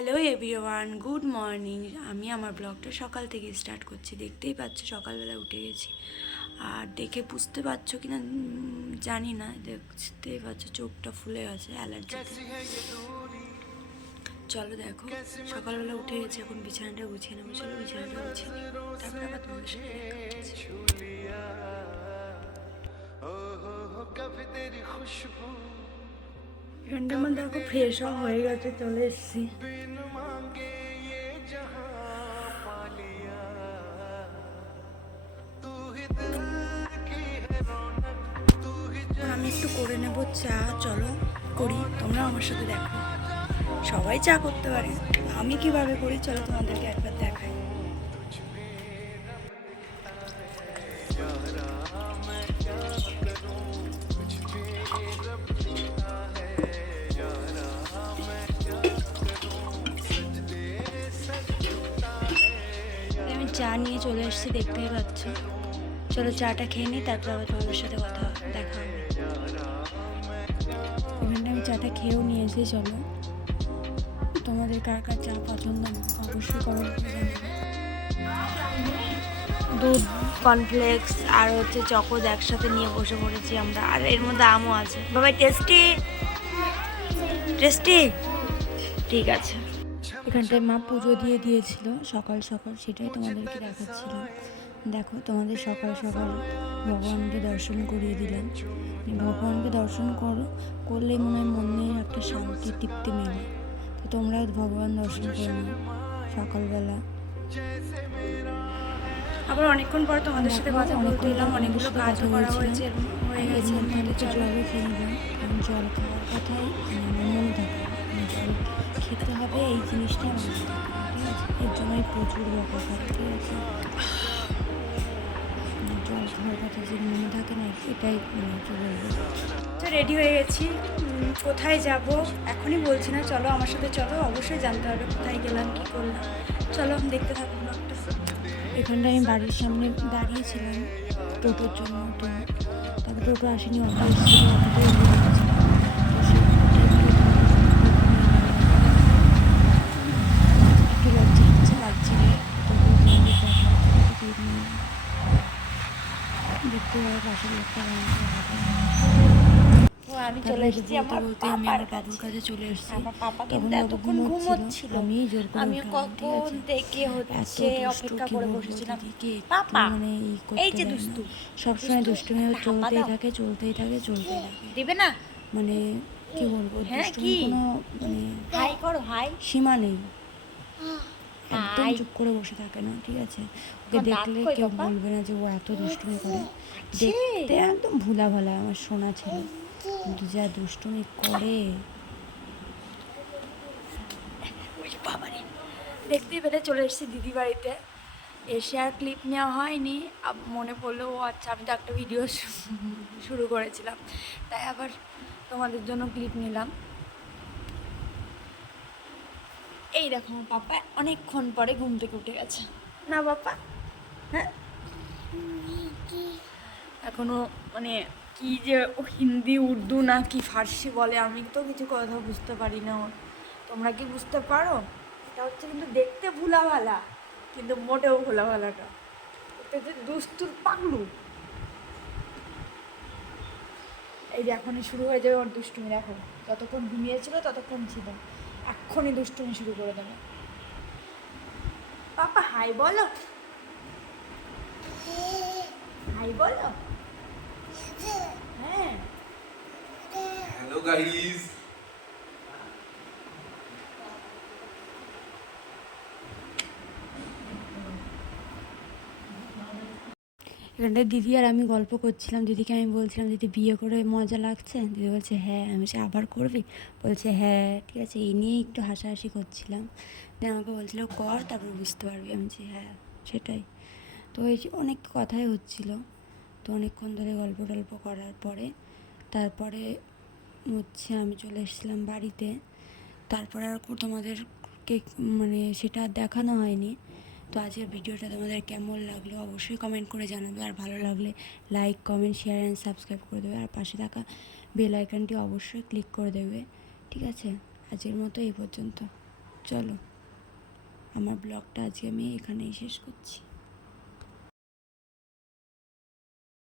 Hello everyone, good morning. আমি আমার ব্লগটা সকাল থেকে স্টার্ট করছি। দেখতেই পাচ্ছ সকালবেলা উঠে গেছি। আর দেখে বুঝতে পারছো কি না জানি না, দেখতেই পাচ্ছ চোখটা ফুলে গেছে অ্যালার্জিতে। চলো দেখো, সকালবেলা উঠে গেছে, এখন বিছানাটা গুছিয়ে নেবো। চলো বিছানাটা গুছিয়ে নিই, তারপরে আবার তোমাদের সাথে দেখা হচ্ছে। এখানটা আমার দেখো ফ্রেশও হয়ে গেছে, চলে এসেছি। আমি একটু করে নেব চা, চলো করি, তোমরা আমার সাথে দেখো। সবাই চা করতে পারে, আমি কিভাবে করি চলো তোমাদেরকে একবার দেখাই। আমি চা নিয়ে চলে এসেছি, দেখতেই পাচ্ছ। চলো চাটা খেয়ে নিই, তারপর আবার তোমাদের সাথে দেখা হবে। এখানটা আমি চাটা খেয়েও নিয়েছি। চলো, তোমাদের কার কার চা পছন্দ অবশ্যই কমেন্ট করে জানাবে। দুধ, কর্নফ্লেক্স আর হচ্ছে চকোজ একসাথে নিয়ে বসে পড়েছি আমরা, আর এর মধ্যে আমও আছে। বাবাই টেস্টি টেস্টি, ঠিক আছে। এখানটায় মা পুজো দিয়ে দিয়েছিল সকাল সকাল, সেটাই তোমাদেরকে দেখাচ্ছিলাম। দেখো, তোমাদের সকাল সকাল ভগবানকে দর্শন করিয়ে দিলাম। ভগবানকে দর্শন করলে মনে হয় মনে একটা শান্তি তৃপ্তি মেলে। তো তোমরা ভগবান দর্শন করে নাও সকালবেলা। আবার অনেকক্ষণ পর তোমাদের সাথে কথা বলতে এলাম, অনেকগুলো কাজও করা হয়েছে, হয়ে গেছে। জলও খেয়ে নিলাম, কারণ জল খাওয়ার কথাই আমার মনে থাকে। জল খেতে হবে, এই জিনিসটা মনে থাকে, ঠিক আছে? এর জন্যই প্রচুর বকা খায়, ঠিক আছে? জল খাওয়ার কথা যে মনে থাকে না, এটাই কি বলবো। তো রেডি হয়ে গেছি, কোথায় যাব এখনই বলছি না, চলো আমার সাথে চলো, অবশ্যই জানতে হবে কোথায় গেলাম কী করলাম। চলো দেখতে থাকো ব্লগটা। এখানটায় আমি বাড়ির সামনে দাঁড়িয়েছিলাম টোটোর জন্য, তো তারপর টোটো আসেনি, অটো এসেছিল, অটোতে একটু লজ্জা লাগছিল। দেখতে হবে পাশের লোকটা আমি চলে এসেছি আমার বাবার কাছে চলে এসেছি। আমার পাপা কিন্তু এতক্ষণ ঘুমোচ্ছিল, আমি কখন থেকে হচ্ছে অপেক্ষা করে বসেছিলাম। পাপা মানে এই যে দুষ্টু, সবসময় দুষ্টুমি চলতেই থাকে দিবে না, মানে কি বলবো, দুষ্টুমি কোনো মানে হাই করো, হাই সীমা নেই, একদম চুপ করে বসে থাকে না, ঠিক আছে? ওকে দেখলে কেউ বলবে না যে ও এত দুষ্টুমি করে। দেখতে একদম ভোলা ভালা আমার সোনা ছেলে, কিন্তু যা দুষ্টুমি করে। দেখতেই পেলে চলে এসেছি দিদি বাড়িতে। এসে আর ক্লিপ নেওয়া হয়নি, মনে পড়লো ও আচ্ছা আমি তো একটা ভিডিও শুরু করেছিলাম, তাই আবার তোমাদের জন্য ক্লিপ নিলাম। এই দেখো পাপা অনেকক্ষণ পরে ঘুম থেকে উঠে গেছে না পাপা? হ্যাঁ, এখনো মানে কি যে হিন্দি উর্দু না কি ফার্সি বলে, আমি তো কিছু কথা বুঝতে পারি না। তোমরা কি বুঝতে পারো? এটা হচ্ছে কিন্তু দেখতে ভোলাভালা, কিন্তু মোটেও ভোলাভালাটা, এটা যে দুস্তুর পাগলু। এই যে এখনই শুরু হয়ে যাবে ওর দুষ্টুমি, দেখো যতক্ষণ ঘুমিয়েছিল ততক্ষণ ছিল, এক্ষুনি দুষ্টুমি শুরু করে দেবে। পাপা হাই বলো, হাই বলো। হ্যাঁ, हेलो गाइस। এখানটায় দিদি আর আমি গল্প করছিলাম, দিদিকে আমি বলছিলাম দিদি বিয়ে করে মজা লাগছে, দিদি বলছে হ্যাঁ। আমি বলছি আবার করবি? বলছে হ্যাঁ, ঠিক আছে। এই নিয়ে একটু হাসাহাসি করছিলাম, দিয়ে আমাকে বলছিল কর তারপর বুঝতে পারবি। আমি বলছি হ্যাঁ সেটাই। তো এই অনেক কথাই হচ্ছিলো, তো অনেকক্ষণ ধরে গল্প টল্প করার পরে তারপরে হচ্ছে আমি চলে এসেছিলাম বাড়িতে। তারপরে আর তোমাদেরকে মানে সেটা দেখানো হয়নি। তো আজকের ভিডিওটা তোমাদের কেমন লাগলো অবশ্যই কমেন্ট করে জানাবে, আর ভালো লাগলে like comment share and subscribe করে দেবে, আর পাশে থাকা বেল আইকনটি অবশ্যই ক্লিক করে দেবে, ঠিক আছে? আজকের মতো এই পর্যন্ত। চলো আমার ব্লগটা আজকে আমি এখানেই শেষ করছি।